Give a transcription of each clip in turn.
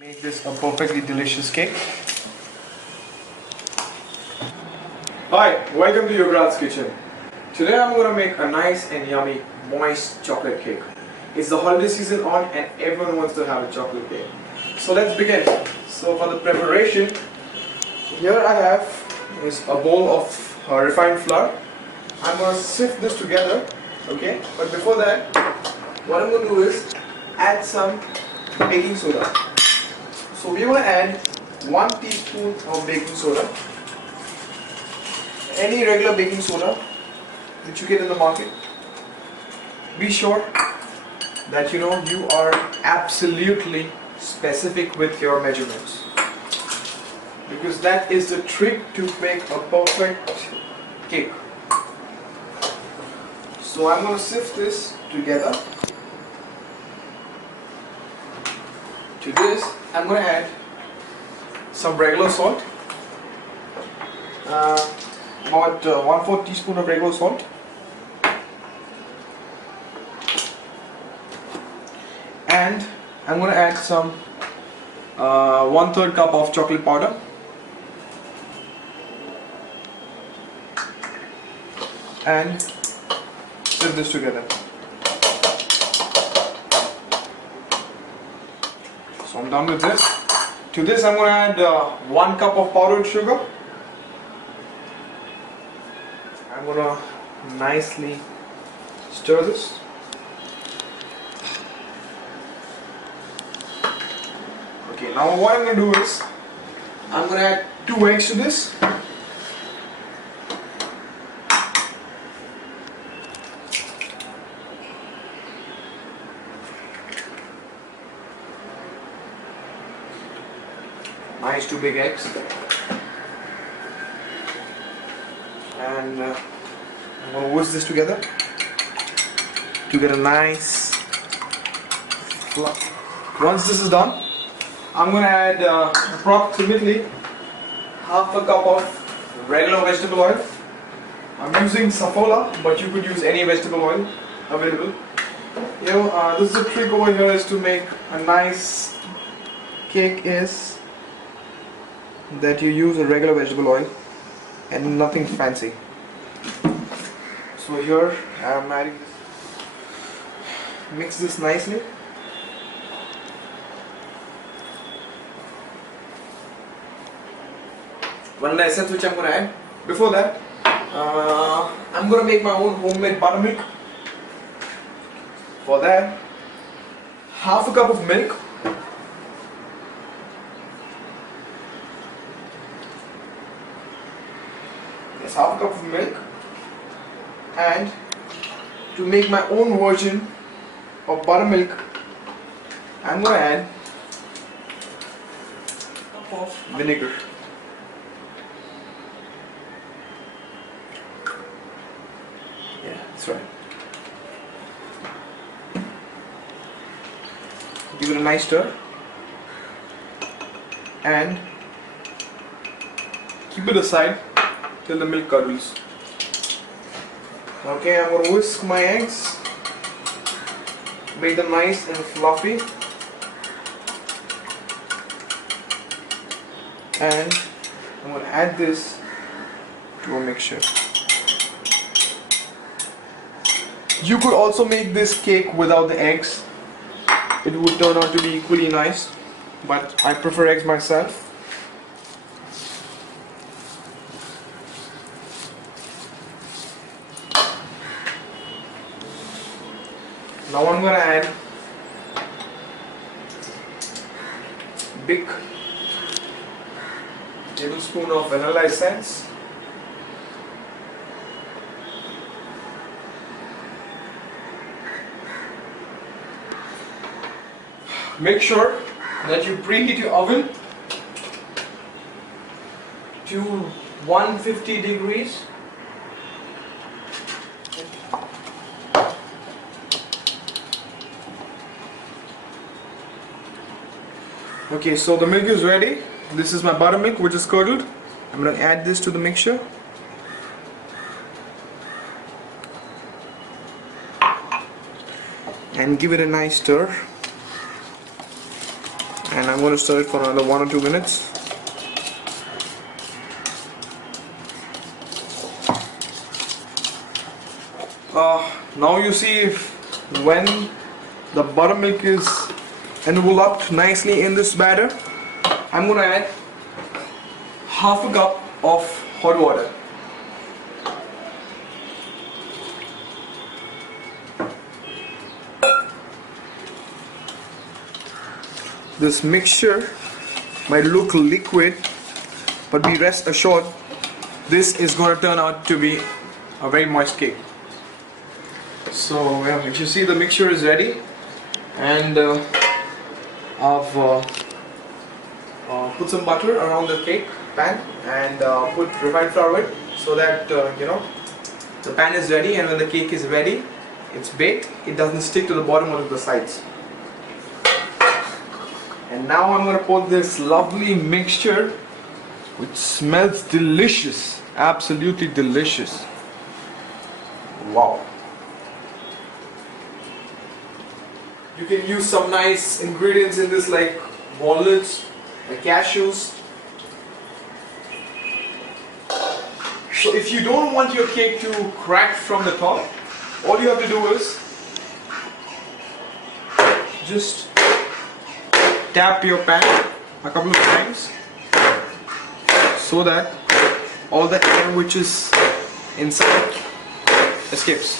Make this a perfectly delicious cake. Hi, welcome to Yograt's kitchen. Today I'm going to make a nice and yummy moist chocolate cake. It's the holiday season on and everyone wants to have a chocolate cake. So let's begin. So for the preparation, here I have is a bowl of refined flour. I'm going to sift this together, okay? But before that, what I'm going to do is add some baking soda. So we're going to add 1 teaspoon of baking soda. Any regular baking soda which you get in the market. Be sure that you are absolutely specific with your measurements, because that is the trick to make a perfect cake. So I'm going to sift this together. To this I'm going to add some regular salt, about 1/4 teaspoon of regular salt, and I'm going to add some 1/3 cup of chocolate powder, and sift this together. So I'm done with this. To this I'm going to add 1 cup of powdered sugar. I'm going to nicely stir this. Okay, now what I'm going to do is I'm going to add 2 eggs to this. Nice 2 big eggs, and I'm going to whisk this together to get a nice fluff. Once this is done, I'm going to add approximately half a cup of regular vegetable oil. I'm using safflower, but you could use any vegetable oil available. This is the trick over here, is to make a nice cake is that you use a regular vegetable oil and nothing fancy. So here I am adding this. Mix this nicely. Vanilla essence which I'm going to add. Before that, I'm going to make my own homemade buttermilk. For that, half a cup of milk, half a cup of milk, and to make my own version of buttermilk, I'm going to add a cup of vinegar. Yeah, that's right. Give it a nice stir and keep it aside till the milk curdles. Okay, I'm going to whisk my eggs, make them nice and fluffy, and I'm going to add this to a mixture. You could also make this cake without the eggs. It would turn out to be equally nice, but I prefer eggs myself. Now I'm going to add big tablespoon of vanilla essence, make sure that you preheat your oven to 150 degrees. Okay, so the milk is ready. This is my buttermilk which is curdled. I'm going to add this to the mixture. And give it a nice stir. and I'm going to stir it for another 1 or 2 minutes. Now you see when the buttermilk is enveloped nicely in this batter, I'm going to add half a cup of hot water. This mixture might look liquid, but be rest assured this is going to turn out to be a very moist cake. So yeah, if you see, the mixture is ready, and I've put some butter around the cake pan and put refined flour in, so that you know, the pan is ready, and when the cake is ready, it's baked, it doesn't stick to the bottom or to the sides. And now I'm going to pour this lovely mixture, which smells delicious, absolutely delicious. Wow. You can use some nice ingredients in this, like walnuts, like cashews. So if you don't want your cake to crack from the top, all you have to do is just tap your pan a couple of times so that all the air which is inside escapes.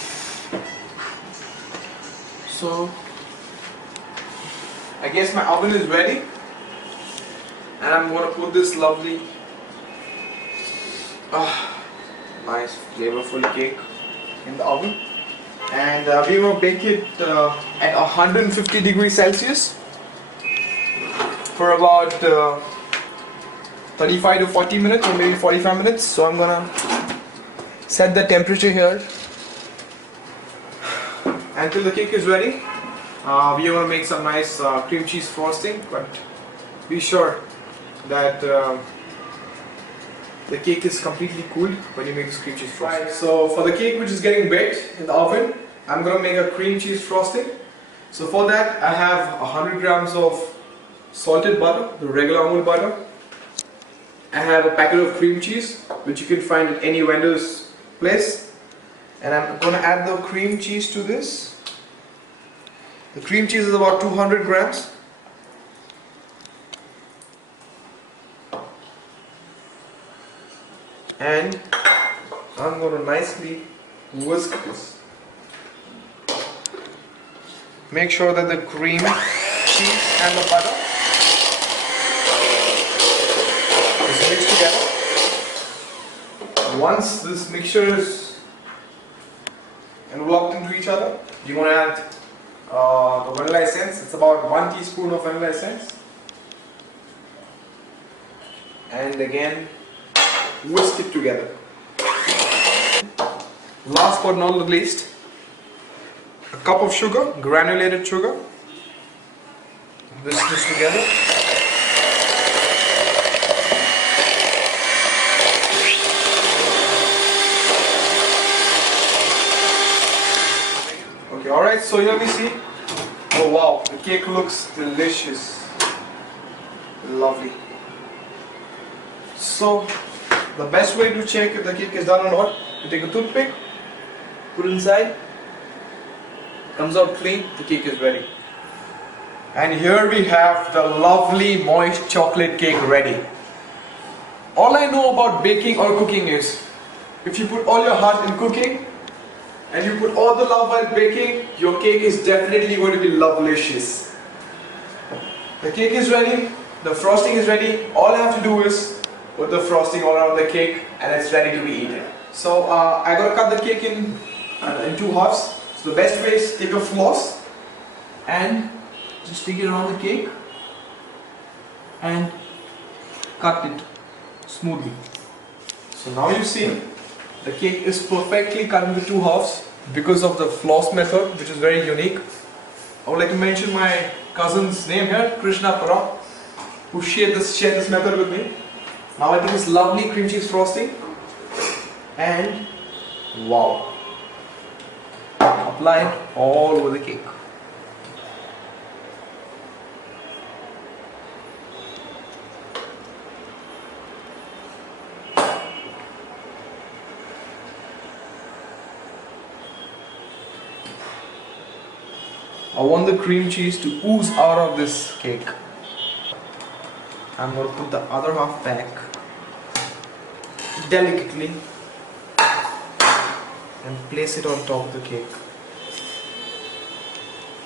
So I guess my oven is ready, and I'm going to put this lovely nice flavorful cake in the oven, and we're going to bake it at 150 degrees Celsius for about 35 to 40 minutes, or maybe 45 minutes. So I'm gonna set the temperature here until the cake is ready. We're gonna make some nice cream cheese frosting, but be sure that the cake is completely cooled when you make this cream cheese frosting. Right, so for the cake which is getting baked in the oven, I'm gonna make a cream cheese frosting. So for that, I have 100 grams of salted butter, the regular Amul butter. I have a packet of cream cheese, which you can find at any vendor's place, and I'm going to add the cream cheese to this. The cream cheese is about 200 grams. And I'm going to nicely whisk this. Make sure that the cream, cheese and the butter mixed together. Once this mixture is enveloped into each other, you want to add the vanilla essence. It's about 1 teaspoon of vanilla essence, and again whisk it together. Last but not the least, a cup of sugar, granulated sugar. Whisk this together. Alright, so here we see, oh wow, the cake looks delicious, lovely. So the best way to check if the cake is done or not, you take a toothpick, put it inside, comes out clean, the cake is ready. And here we have the lovely moist chocolate cake ready. All I know about baking or cooking is, if you put all your heart in cooking, and you put all the love while baking, your cake is definitely going to be lovelicious. The cake is ready, the frosting is ready. All I have to do is put the frosting all around the cake, and it's ready to be eaten. So I gotta cut the cake in 2 halves. So the best way is take a floss and just stick it around the cake and cut it smoothly. So now you see, the cake is perfectly cut into 2 halves because of the floss method, which is very unique. I would like to mention my cousin's name here, Krishna Para, who shared this method with me. Now I take this lovely cream cheese frosting and wow, apply it all over the cake. I want the cream cheese to ooze out of this cake. I'm going to put the other half back delicately and place it on top of the cake.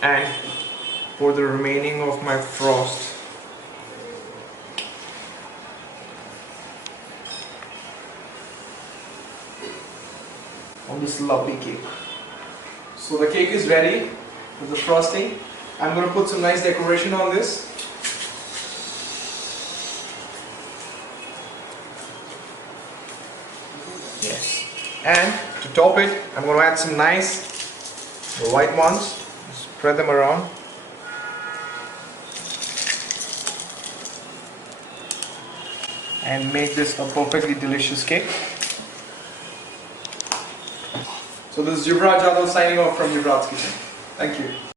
And pour the remaining of my frost on this lovely cake. So the cake is ready with the frosting. I'm going to put some nice decoration on this. Yes. And to top it, I'm going to add some nice white ones. Spread them around. And make this a perfectly delicious cake. So this is Yuvraj Yadav signing off from Yuvraz's Kitchen. Thank you.